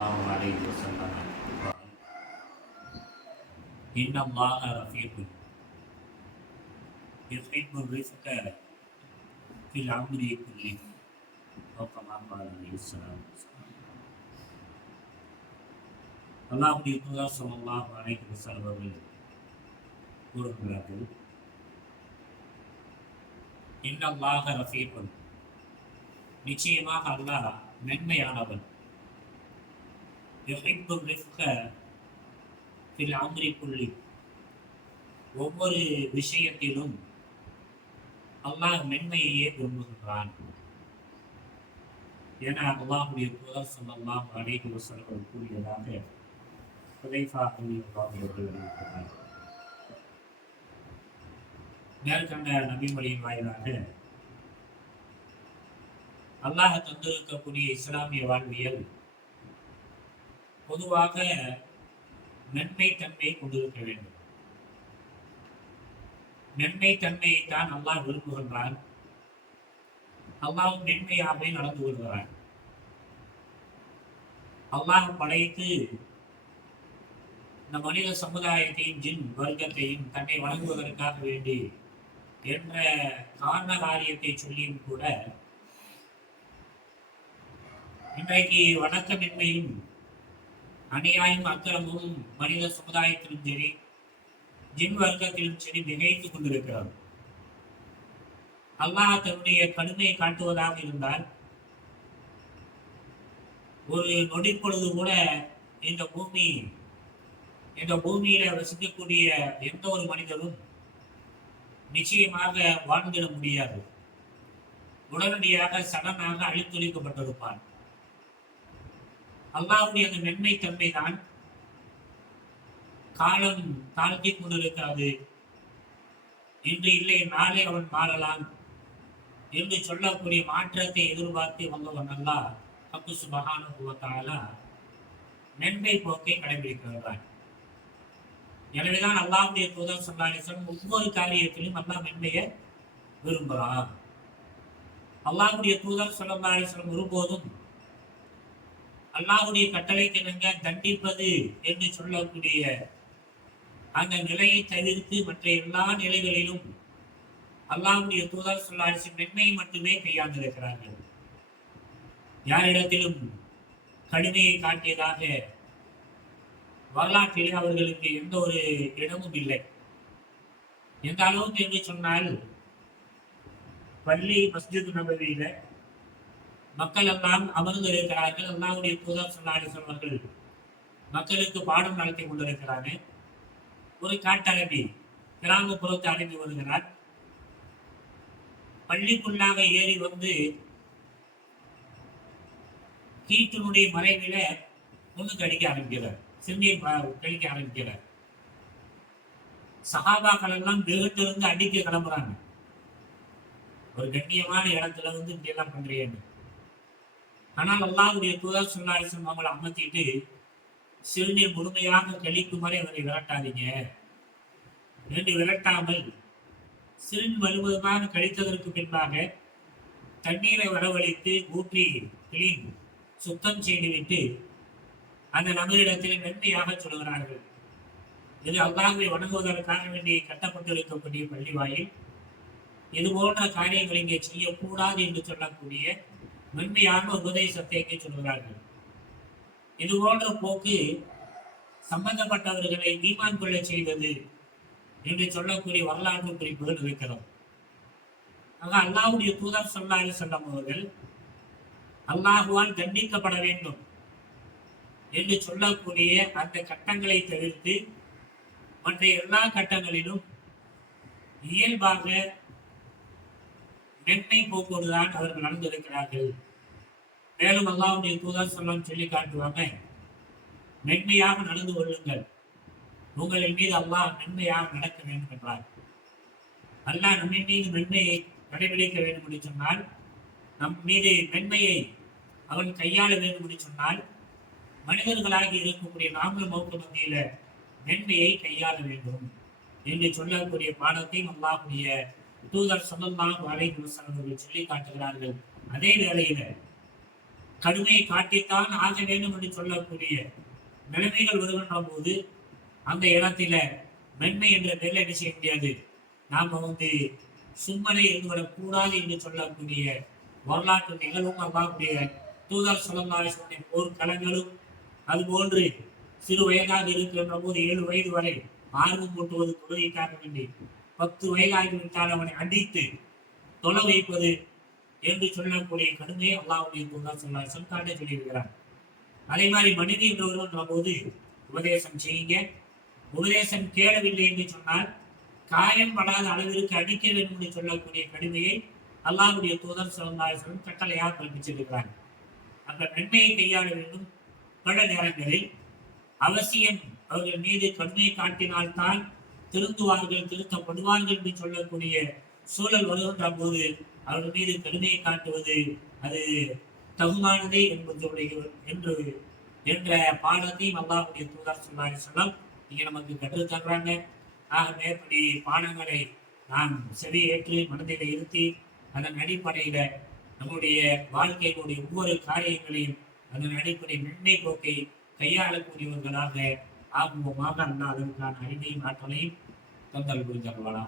الله عليه وسلم قال: إن الله رفيق يحب الرفق في الأمر كله أو كما قال عليه السلام. அல்லாஹ்வுடைய தூதர் ஸல்லல்லாஹு அலைஹி வஸல்லம் அவர்கள் கூறுகிறார்கள், இன்னல்லாஹ ரஃபீகுன், நிச்சயமாக அல்லாஹ் மென்மையானவன், யுஹிப்பு ரிஃப்க ஃபில் அம்ரி குல்லி, ஒவ்வொரு விஷயத்திலும் அல்லாஹ் மென்மையையே விரும்புகிறான் என அல்லாஹ்வுடைய தூதர் ஸல்லல்லாஹு அலைஹி வஸல்லம் கூறியதாக ஹுதைஃபா ரலியல்லாஹு அன்ஹு அறிவிக்கிறார். மேற்கண்ட நபிமொழியின் வாயிலாக அல்லாஹ் தந்திருக்கக்கூடிய இஸ்லாமிய வாழ்வியல் பொதுவாக மென்மை தன்மை கொண்டிருக்க வேண்டும். மென்மை தன்மையை தான் அல்லாஹ் விரும்புகின்றான். அல்லாஹ் மென்மையாகவே நடந்து கொள்கிறான். அல்லாஹ் படைத்து இந்த மனித சமுதாயத்தையும் ஜின் வர்க்கத்தையும் தன்னை வணங்குவதற்காக வேண்டி என்ற காரண காரியத்தை சொல்லியும் கூட இன்றைக்கு வணக்கமின்மையும் அநியாயம் அக்கிரமும் மனித சமுதாயத்திலும் சரி ஜின் வர்க்கத்திலும் சரி மிகைத்துக் கொண்டிருக்கிறது. அல்லாஹ் தன்னுடைய கடுமையை காட்டுவதாக இருந்தால் ஒரு நொடி பொழுது கூட இந்த பூமியில வசிக்கக்கூடிய எந்த ஒரு மனிதனும் நிச்சயமாக வாழ்ந்திட முடியாது. உடனடியாக சடனாக அழித்தொழிக்கப்பட்டிருப்பான். அல்லாஹ்வுடைய அந்த மென்மை தன்மை தான் காலம் தாழ்த்தி கொண்டிருக்காது, இன்று இல்லை நாளை அவன் மாறலாம் என்று சொல்லக்கூடிய மாற்றத்தை எதிர்பார்த்து வந்தவன் அல்லாஹ் ரப்பு சுப்ஹானஹு வ தஆலா மென்மை போக்கை கடைபிடிக்கிறான். எனவேதான் அல்லாஹ்வுடைய தூதர் ஸல்லல்லாஹு அலைஹி வஸல்லம் ஒவ்வொரு காரியத்திலும் அல்லாஹ் மென்மையை விரும்புகிறான். அல்லாஹ்வுடைய தூதர் ஸல்லல்லாஹு அலைஹி வஸல்லம் ஒருபோதும் அல்லாஹ்வுடைய கட்டளைக்கு இணங்க தண்டிப்பது என்று சொல்லக்கூடிய அந்த நிலையை தவிர்த்து மற்ற எல்லா நிலைகளிலும் அல்லாஹ்வுடைய தூதர் ஸல்லல்லாஹு அலைஹி வஸல்லம் மென்மையை மட்டுமே கையாண்டிருக்கிறார்கள். யாரிடத்திலும் கடுமையை காட்டியதாக வரலாற்றிலே அவர்களுக்கு எந்த ஒரு இடமும் இல்லை. எந்த அளவுக்கு என்று சொன்னால், பள்ளி மஸ்ஜித் நபவியில மக்கள் எல்லாம் அமர்ந்திருக்கிறார்கள். அல்லாஹ்வுடைய தூதர் ஸல்லல்லாஹு அலைஹி வஸல்லம் அவர்கள் மக்களுக்கு பாடம் நடத்தி கொண்டிருக்கிறாங்க. ஒரு காட்டரபி கிராமப்புறத்து அடைந்து வருகிறார். பள்ளிக்குள்ளாக ஏறி வந்து கீட்டினுடைய மறைவில ஒண்ணுக்கு அடிக்க ஆரம்பிக்கிறார், சிறுநீர் கழிக்க ஆரம்பிக்கிறார். சஹாபாக்கள் எல்லாம் வெகுத்திலிருந்து அடிக்க கிளம்புறாங்க. ஒரு கண்ணியமான இடத்துல வந்து இப்படி எல்லாம் பண்றீங்க. ஆனால் அல்லாஹ்வுடைய தூதர் ஸல்லல்லாஹு அலைஹி வஸல்லம் அவங்களை அமர்த்திட்டு, சிறுநீர் முழுமையாக கழிக்கும் வரை அவரை விரட்டாதீங்க என்று விரட்டாமல் சிறுநீர் முழுவதுமாக கழித்ததற்கு பின்பாக தண்ணீரை வரவழைத்து ஊற்றி கிளீன் சுத்தம் செய்துவிட்டு அந்த நபரிடத்தில் மென்மையாக சொல்கிறார்கள், இது அல்லாஹ்வை வணங்குவதற்காக வேண்டி கட்டப்பட்டிருக்கக்கூடிய பள்ளிவாயில், இது போன்ற காரியங்களை இங்கே செய்யக்கூடாது என்று சொல்லக்கூடிய மென்மையான உபதேசத்தை சொல்கிறார்கள். இது போன்ற போக்கு சம்பந்தப்பட்டவர்களை ஈமான் கொள்ள செய்வது என்று சொல்லக்கூடிய வரலாற்று குறிப்புகள் இருக்கிறது. ஆக அல்லாஹ்வுடைய தூதர் ஸல்லல்லாஹு அலைஹி வஸல்லம் அவர்கள் அல்லாஹ்வால் தண்டிக்கப்பட வேண்டும் என்று சொல்லக்கூடிய அந்த கட்டங்களை தவிர்த்து மற்ற எல்லா கட்டங்களிலும் இயல்பாக மென்மை போக்கோடுதான் அவர்கள் நடந்திருக்கிறார்கள். மேலும் அல்லாஹ்வுடைய தூதர் ஸல்லல்லாஹு சொல்லி காட்டுவாங்க, மென்மையாக நடந்து கொள்ளுங்கள், உங்களின் மீது அல்லாஹ் மென்மையாக நடக்க வேண்டும் என்றார். அல்லாஹ் நம்ம மீது மென்மையை கடைபிடிக்க வேண்டும் என்று சொன்னால், நம் மீது மென்மையை அவன் கையாள வேண்டும் என்று சொன்னால், மனிதர்களாகி இருக்கக்கூடிய நாங்கள் மௌக்க மத்தியில மென்மையை கையாள வேண்டும் என்று சொல்லக்கூடிய பாடத்தையும் அல்லாஹ்வுடைய தூதர் ஸல்லல்லாஹு அலைஹி வஸல்லம் சொல்லி காட்டுகிறார்கள். அதே வேளையில கடுமையை காட்டித்தான் ஆக வேண்டும் என்று சொல்லக்கூடிய நிலைமைகள் வருகின்ற போது அந்த இடத்துல மென்மை என்ற பேரில் என்ன செய்ய முடியாது. நாம சும்மனை இருந்துவிடக்கூடாது என்று சொல்லக்கூடிய வரலாற்று நிகழ்வும் அல்லாஹ்வுடைய தூதர் ஸல்லல்லாஹு அலைஹி வஸல்லம் போர்க்களங்களும் அதுபோன்று சிறு வயதாக இருக்கின்ற போது 7 வயது வரை ஆர்வம் மூட்டுவது தொழுகைக்காக வேண்டி 10 வயதாகிவிட்டால் அவனை அடித்து தொலை வைப்பது என்று சொல்லக்கூடிய கடுமையை அல்லாஹ்வுடைய தூதர் ஸல்லல்லாஹு அலைஹி வஸல்லம் காட்ட சொல்லியிருக்கிறார். அதே மாதிரி மனித என்று வருகின்ற போது உபதேசம் செய்யுங்க. உபதேசம் கேளவில்லை என்று சொன்னால் காயம் படாத அளவிற்கு அடிக்க வேண்டும் என்று சொல்லக்கூடிய கடுமையை அல்லாஹ்வுடைய தூதர் ஸல்லல்லாஹு அலைஹி வஸல்லம் கட்டளையாக பிறப்பிச்சிருக்கிறார். அந்த நன்மையை கையாள வேண்டும். பல நேரங்களில் அவசியம் அவர்கள் மீது கடுமையை காட்டினால்தான் திருந்துவார்கள், திருத்தப்படுவார்கள் என்று சொல்லக்கூடிய சூழல் வருகின்ற போது அவர்கள் மீது கடுமையை காட்டுவது அது தகுமானதே என்ற பாடத்தையும் அல்லாஹ்வுடைய தூதர் ஸல்லல்லாஹு அலைஹி வஸல்லம் இங்க நமக்கு கற்றுத் தர்றாங்க. ஆக மேற்படி பாடங்களை நாம் செவியேற்று மனதில் இருத்தி அதன் அடிப்படையில நம்முடைய வாழ்க்கையினுடைய ஒவ்வொரு காரியங்களையும் அதன் அடிப்படை நன்மை போக்கை கையாளக்கூடியவர்களாக ஆகுவோமாக. அல்லாஹ் அதற்கான அறிவையும் ஆற்றலையும் தந்தல் புரிந்தல்வானா.